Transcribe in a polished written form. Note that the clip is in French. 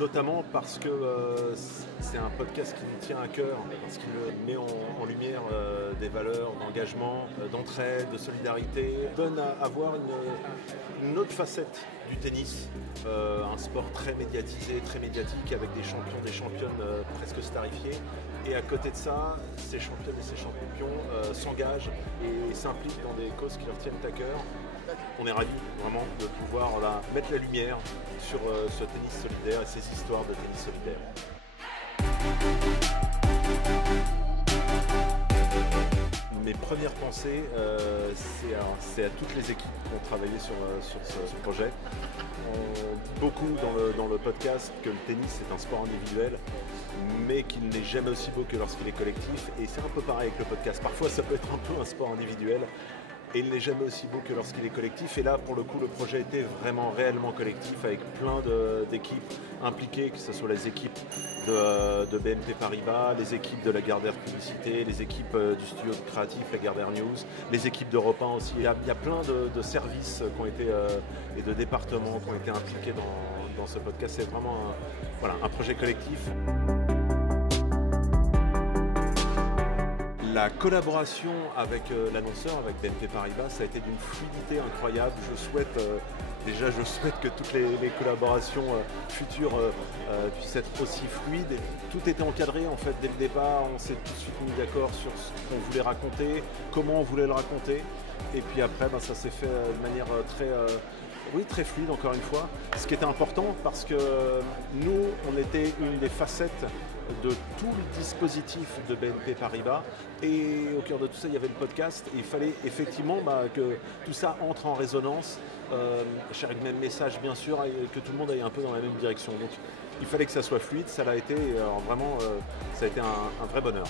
Notamment parce que c'est un podcast qui nous tient à cœur, parce qu'il met en lumière des valeurs d'engagement, d'entraide, de solidarité, donne à voir une autre facette du tennis, un sport très médiatisé, très médiatique, avec des champions, des championnes presque starifiés. Et à côté de ça, ces championnes et ces champions s'engagent et s'impliquent dans des causes qui leur tiennent à cœur. On est ravis vraiment de pouvoir mettre la lumière sur ce tennis solidaire et ces histoires de tennis solidaire. Mes premières pensées, c'est à toutes les équipes qui ont travaillé sur ce projet. On dit beaucoup dans le podcast que le tennis est un sport individuel, mais qu'il n'est jamais aussi beau que lorsqu'il est collectif. Et c'est un peu pareil avec le podcast. Parfois, ça peut être un peu un sport individuel, et il n'est jamais aussi beau que lorsqu'il est collectif. Et là, pour le coup, le projet était vraiment réellement collectif, avec plein d'équipes impliquées, que ce soit les équipes de BNP Paribas, les équipes de Lagardère Publicité, les équipes du studio créatif Lagardère News, les équipes d'Europe 1 aussi. Il y a plein de services qui ont été, et de départements qui ont été impliqués dans ce podcast. C'est vraiment un projet collectif. La collaboration avec l'annonceur, avec BNP Paribas, ça a été d'une fluidité incroyable. Je souhaite que toutes les collaborations futures puissent être aussi fluides. Tout était encadré en fait dès le départ. On s'est tout de suite mis d'accord sur ce qu'on voulait raconter, comment on voulait le raconter. Et puis après, ça s'est fait de manière très fluide encore une fois. Ce qui était important parce que nous, on était une des facettes de tout le dispositif de BNP Paribas, et au cœur de tout ça il y avait le podcast, et il fallait effectivement que tout ça entre en résonance, avec le même message bien sûr, et que tout le monde aille un peu dans la même direction. Donc il fallait que ça soit fluide, ça l'a été, et alors vraiment ça a été un vrai bonheur.